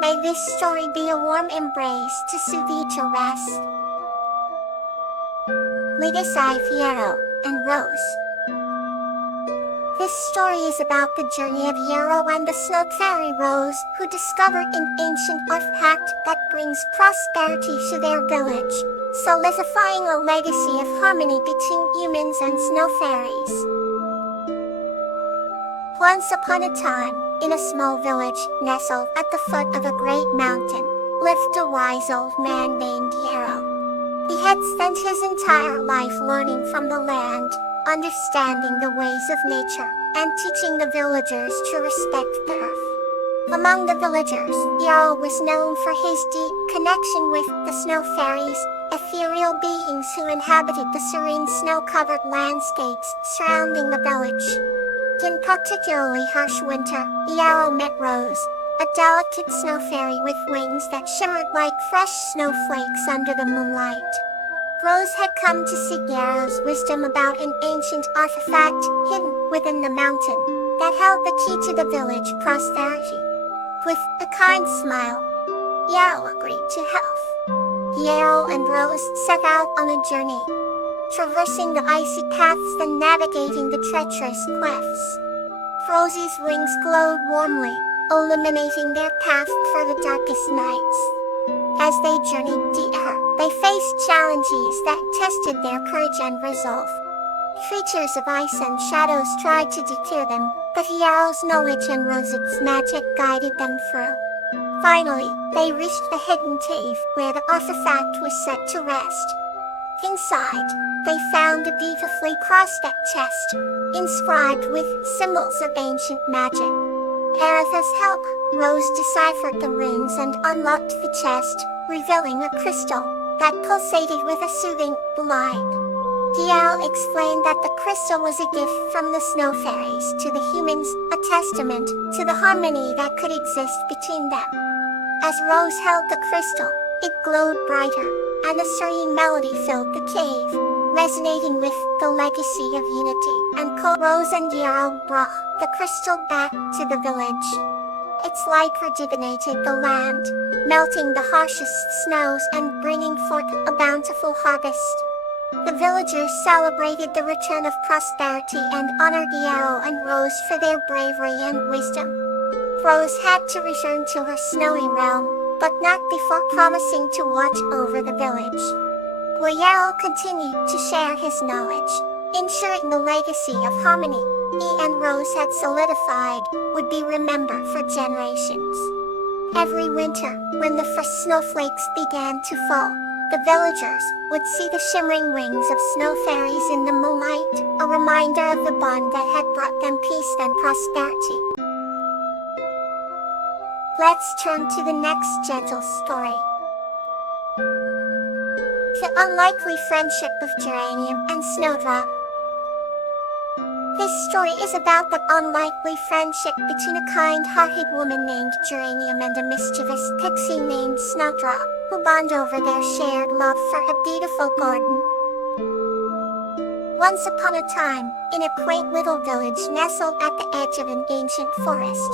May this story be a warm embrace to soothe you to rest. Legacy Yarrow and Rose. This story is about the journey of Yarrow and the snow fairy Rose, who discover an ancient artifact that brings prosperity to their village, solidifying a legacy of harmony between humans and snow fairies. Once upon a time, in a small village nestled at the foot of a great mountain, lived a wise old man named Yarrow. He had spent his entire life learning from the land, understanding the ways of nature, and teaching the villagers to respect the earth. Among the villagers, Yarrow was known for his deep connection with the snow fairies, ethereal beings who inhabited the serene snow-covered landscapes surrounding the village. In particularly harsh winter, Yarrow met Rose, a delicate snow fairy with wings that shimmered like fresh snowflakes under the moonlight. Rose had come to seek Yarrow's wisdom about an ancient artifact hidden within the mountain that held the key to the village prosperity. With a kind smile, Yarrow agreed to help. Yarrow and Rose set out on a journey, traversing the icy paths and navigating the treacherous clefts. Rose's wings glowed warmly, illuminating their path for the darkest nights. As they journeyed deeper, they faced challenges that tested their courage and resolve. Creatures of ice and shadows tried to deter them, but Yarrow's knowledge and Rose's magic guided them through. Finally, they reached the hidden cave where the artifact was set to rest. Inside, they found a beautifully crossed-up chest, inscribed with symbols of ancient magic. With help, Rose deciphered the runes and unlocked the chest, revealing a crystal that pulsated with a soothing light. Yarrow explained that the crystal was a gift from the snow fairies to the humans, a testament to the harmony that could exist between them. As Rose held the crystal, it glowed brighter, and a serene melody filled the cave, resonating with the legacy of unity and Rose and Yarrow brought the crystal back to the village. Its light rejuvenated the land, melting the harshest snows and bringing forth a bountiful harvest. The villagers celebrated the return of prosperity and honored Yarrow and Rose for their bravery and wisdom. Rose had to return to her snowy realm, but not before promising to watch over the village. Where Yarrow continued to share his knowledge, ensuring the legacy of harmony he and Rose had solidified would be remembered for generations. Every winter, when the first snowflakes began to fall, the villagers would see the shimmering wings of snow fairies in the moonlight, a reminder of the bond that had brought them peace and prosperity. Let's turn to the next gentle story. The Unlikely Friendship of Geranium and Snowdrop. This story is about the unlikely friendship between a kind-hearted woman named Geranium and a mischievous pixie named Snowdrop, who bond over their shared love for a beautiful garden. Once upon a time, in a quaint little village nestled at the edge of an ancient forest,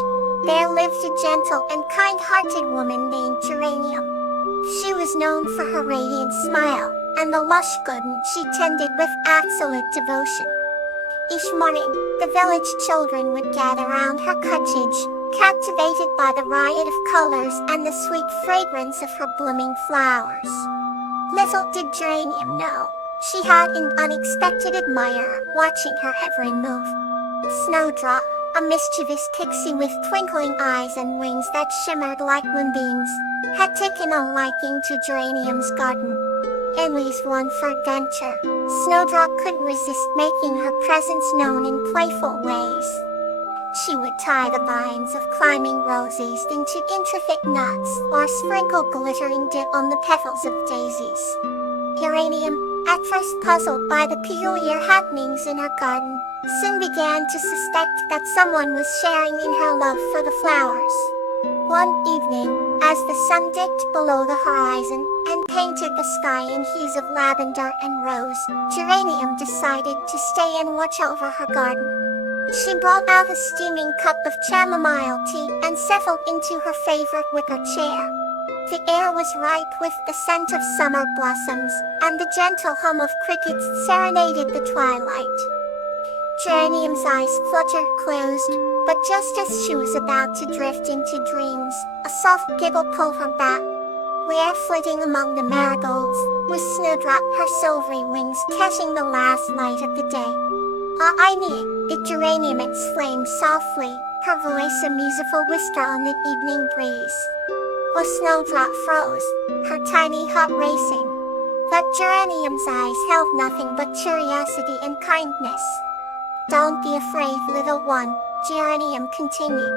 there lived a gentle and kind-hearted woman named Geranium. She was known for her radiant smile and the lush garden she tended with absolute devotion. Each morning, the village children would gather around her cottage, captivated by the riot of colors and the sweet fragrance of her blooming flowers. Little did Geranium know, she had an unexpected admirer watching her every move. Snowdrop, a mischievous pixie with twinkling eyes and wings that shimmered like moonbeams, had taken a liking to Geranium's garden. Always one for adventure, Snowdrop couldn't resist making her presence known in playful ways. She would tie the vines of climbing roses into intricate knots or sprinkle glittering dip on the petals of daisies. Geranium, at first puzzled by the peculiar happenings in her garden, soon began to suspect that someone was sharing in her love for the flowers. One evening, as the sun dipped below the horizon and painted the sky in hues of lavender and rose, Geranium decided to stay and watch over her garden. She brought out a steaming cup of chamomile tea and settled into her favorite wicker chair. The air was ripe with the scent of summer blossoms, and the gentle hum of crickets serenaded the twilight. Geranium's eyes fluttered closed, but just as she was about to drift into dreams, a soft giggle pulled her back. Where, flitting among the marigolds, was Snowdrop, her silvery wings catching the last light of the day. "Ah, I knew it," Geranium exclaimed softly, her voice a musical whisper on the evening breeze. Oh, Snowdrop froze, her tiny heart racing. But Geranium's eyes held nothing but curiosity and kindness. "Don't be afraid, little one," Geranium continued.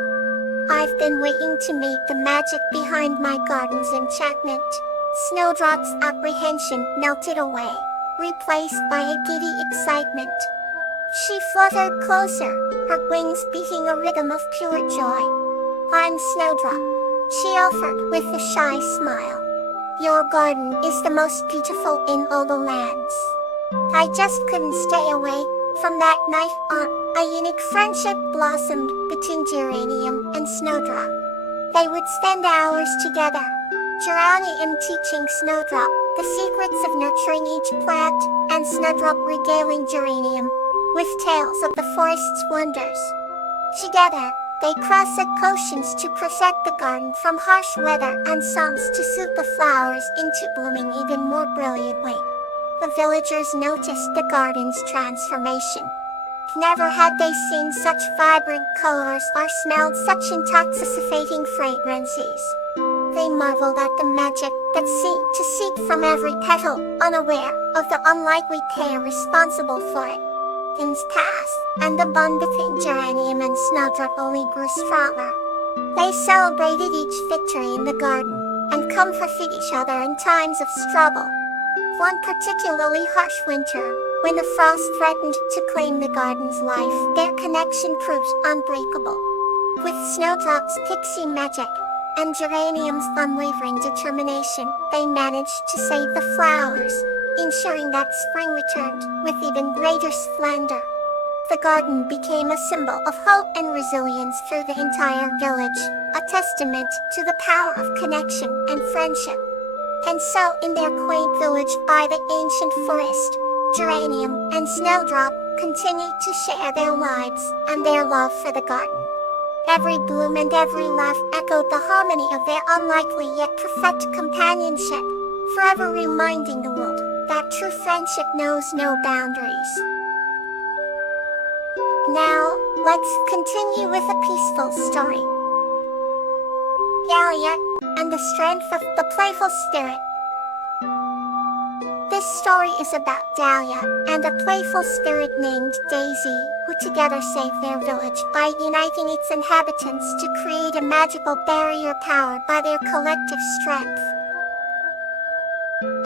"I've been waiting to meet the magic behind my garden's enchantment." Snowdrop's apprehension melted away, replaced by a giddy excitement. She fluttered closer, her wings beating a rhythm of pure joy. "I'm Snowdrop," she offered with a shy smile. "Your garden is the most beautiful in all the lands." I just couldn't stay away. From that night on, a unique friendship blossomed between Geranium and Snowdrop. They would spend hours together, Geranium teaching Snowdrop the secrets of nurturing each plant, and Snowdrop regaling Geranium with tales of the forest's wonders. Together, they crossed oceans to protect the garden from harsh weather and suns to suit the flowers into blooming even more brilliantly. The villagers noticed the garden's transformation. Never had they seen such vibrant colors or smelled such intoxicating fragrances. They marveled at the magic that seemed to seep from every petal, unaware of the unlikely care responsible for it. Things passed, and the bond between Geranium and Snowdrop only grew stronger. They celebrated each victory in the garden, and comforted each other in times of struggle. One particularly harsh winter, when the frost threatened to claim the garden's life, their connection proved unbreakable. With Snowdrop's pixie magic, and Geranium's unwavering determination, they managed to save the flowers, ensuring that spring returned with even greater splendor. The garden became a symbol of hope and resilience through the entire village, a testament to the power of connection and friendship. And so, in their quaint village by the ancient forest, Geranium and Snowdrop continued to share their lives and their love for the garden. Every bloom and every laugh echoed the harmony of their unlikely yet perfect companionship, forever reminding the world that true friendship knows no boundaries. Now, let's continue with a peaceful story. Dahlia and the Strength of the Playful Spirit. This story is about Dahlia and a playful spirit named Daisy, who together saved their village by uniting its inhabitants to create a magical barrier powered by their collective strength.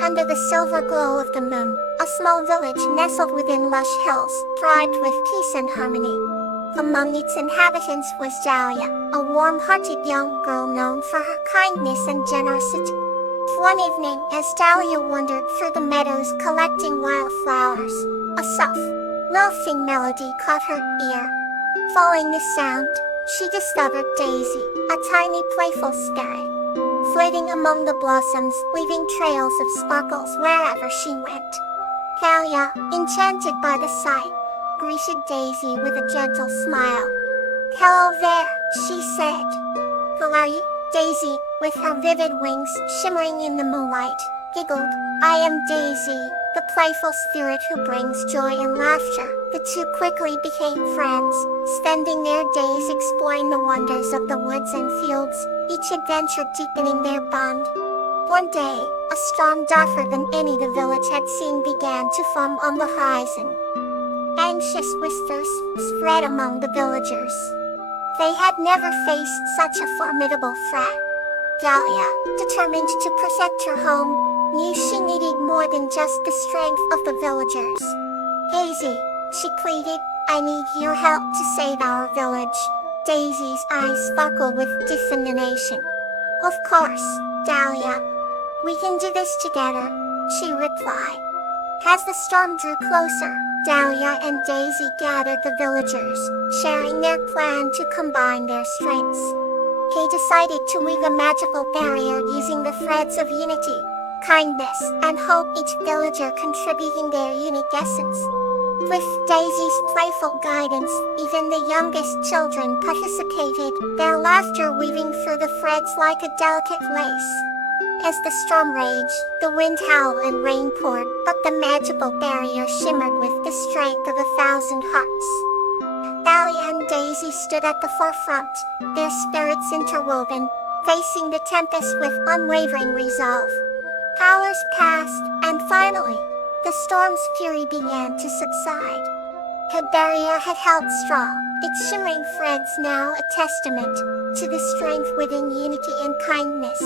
Under the silver glow of the moon, a small village nestled within lush hills thrived with peace and harmony. Among its inhabitants was Dahlia, a warm-hearted young girl known for her kindness and generosity. One evening, as Dahlia wandered through the meadows collecting wildflowers, a soft, lilting melody caught her ear. Following the sound, she discovered Daisy, a tiny playful spirit, flitting among the blossoms, leaving trails of sparkles wherever she went. Dahlia, enchanted by the sight, greeted Daisy with a gentle smile. "Hello there," she said. "Who are you?" Daisy, with her vivid wings shimmering in the moonlight, giggled. "I am Daisy, the playful spirit who brings joy and laughter." The two quickly became friends, spending their days exploring the wonders of the woods and fields, each adventure deepening their bond. One day, a storm darker than any the village had seen began to form on the horizon. Anxious whispers spread among the villagers. They had never faced such a formidable threat. Dahlia, determined to protect her home, knew she needed more than just the strength of the villagers. "Daisy," she pleaded, "I need your help to save our village." Daisy's eyes sparkled with determination. "Of course, Dahlia. We can do this together," she replied. As the storm drew closer, Dahlia and Daisy gathered the villagers, sharing their plan to combine their strengths. They decided to weave a magical barrier using the threads of unity, kindness, and hope, each villager contributing their unique essence. With Daisy's playful guidance, even the youngest children participated, their laughter weaving through the threads like a delicate lace. As the storm raged, the wind howled and rain poured, but the magical barrier shimmered with the strength of 1,000 hearts. Dahlia and Daisy stood at the forefront, their spirits interwoven, facing the tempest with unwavering resolve. Hours passed, and finally, the storm's fury began to subside. The barrier had held strong, its shimmering threads now a testament to the strength within unity and kindness.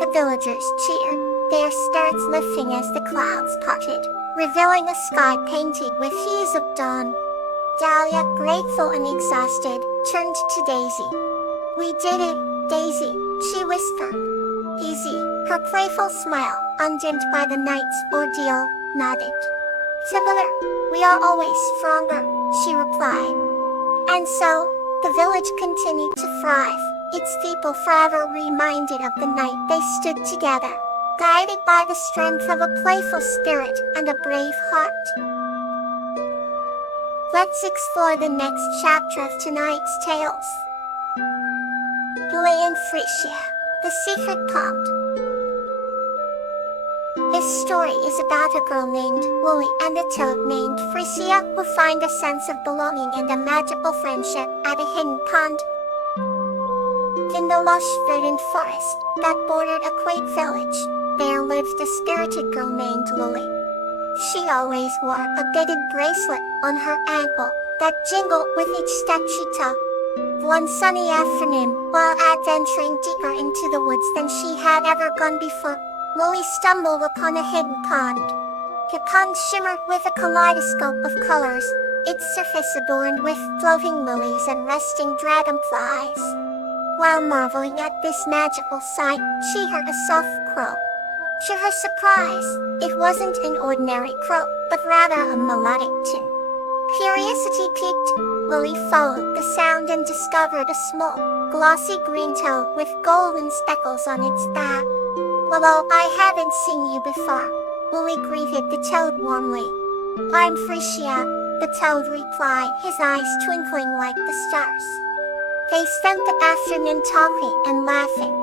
The villagers cheered, their spirits lifting as the clouds parted, revealing a sky painted with hues of dawn. Dahlia, grateful and exhausted, turned to Daisy. "We did it, Daisy," she whispered. Daisy, her playful smile, undimmed by the night's ordeal, nodded. "Together, we are always stronger," she replied. And so, the village continued to thrive, its people forever reminded of the night they stood together, guided by the strength of a playful spirit and a brave heart. Let's explore the next chapter of tonight's tales. Lily and Frisia, the Secret Pond. This story is about a girl named Lily and a toad named Frisia who find a sense of belonging and a magical friendship at a hidden pond. In the lush verdant forest that bordered a quaint village, there lived a spirited girl named Lily. She always wore a beaded bracelet on her ankle that jingled with each step she took. One sunny afternoon, while adventuring deeper into the woods than she had ever gone before, Lily stumbled upon a hidden pond. The pond shimmered with a kaleidoscope of colors, its surface adorned with floating lilies and resting dragonflies. While marveling at this magical sight, she heard a soft croak. To her surprise, it wasn't an ordinary croak, but rather a melodic tune. Curiosity piqued, Lily followed the sound and discovered a small, glossy green toad with golden speckles on its back. "Hello, I haven't seen you before," Lily greeted the toad warmly. "I'm Frisia," the toad replied, his eyes twinkling like the stars. They spent the afternoon talking and laughing.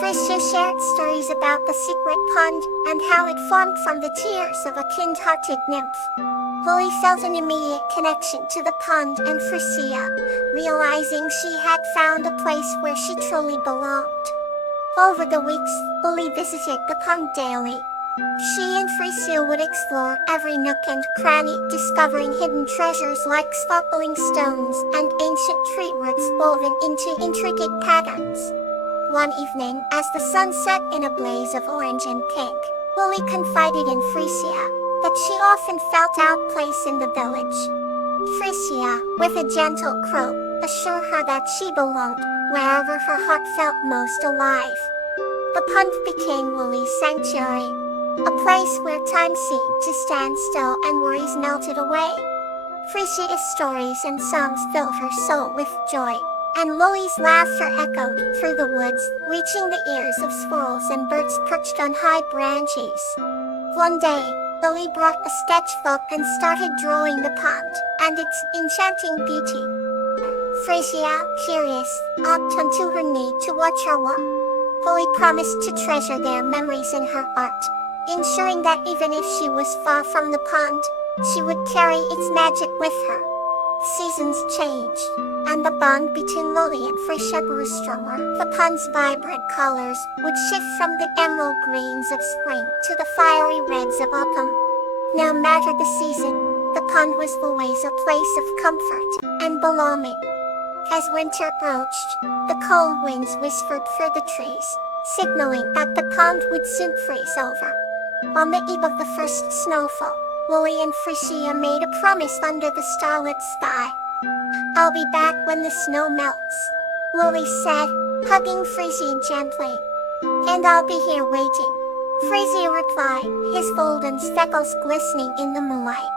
Frisia shared stories about the secret pond and how it formed from the tears of a kind-hearted nymph. Lily felt an immediate connection to the pond and Frisia, realizing she had found a place where she truly belonged. Over the weeks, Lily visited the pond daily. She and Frisia would explore every nook and cranny, discovering hidden treasures like sparkling stones and ancient tree roots woven into intricate patterns. One evening, as the sun set in a blaze of orange and pink, Lily confided in Frisia that she often felt out of place in the village. Frisia, with a gentle croak, assured her that she belonged wherever her heart felt most alive. The pond became Lily's sanctuary, a place where time seemed to stand still and worries melted away. Frisia's stories and songs filled her soul with joy, and Lily's laughter echoed through the woods, reaching the ears of squirrels and birds perched on high branches. One day, Lily brought a sketchbook and started drawing the pond and its enchanting beauty. Frisia, curious, hopped onto her knee to watch her work. Lily promised to treasure their memories in her art, ensuring that even if she was far from the pond, she would carry its magic with her. Seasons changed, and the bond between Lily and Frisia grew stronger. The pond's vibrant colors would shift from the emerald greens of spring to the fiery reds of autumn. No matter the season, the pond was always a place of comfort and belonging. As winter approached, the cold winds whispered through the trees, signaling that the pond would soon freeze over. On the eve of the first snowfall, Lily and Frisia made a promise under the starlit sky. "I'll be back when the snow melts," Lily said, hugging Frisia gently. "And I'll be here waiting," Frisia replied, his golden speckles glistening in the moonlight.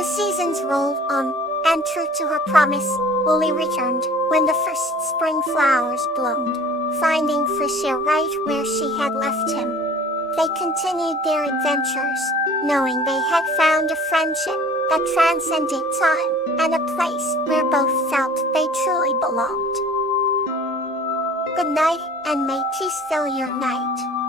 The seasons rolled on, and true to her promise, Wooly returned when the first spring flowers bloomed, finding Frisia right where she had left him. They continued their adventures, knowing they had found a friendship that transcended time, and a place where both felt they truly belonged. Good night, and may peace fill your night.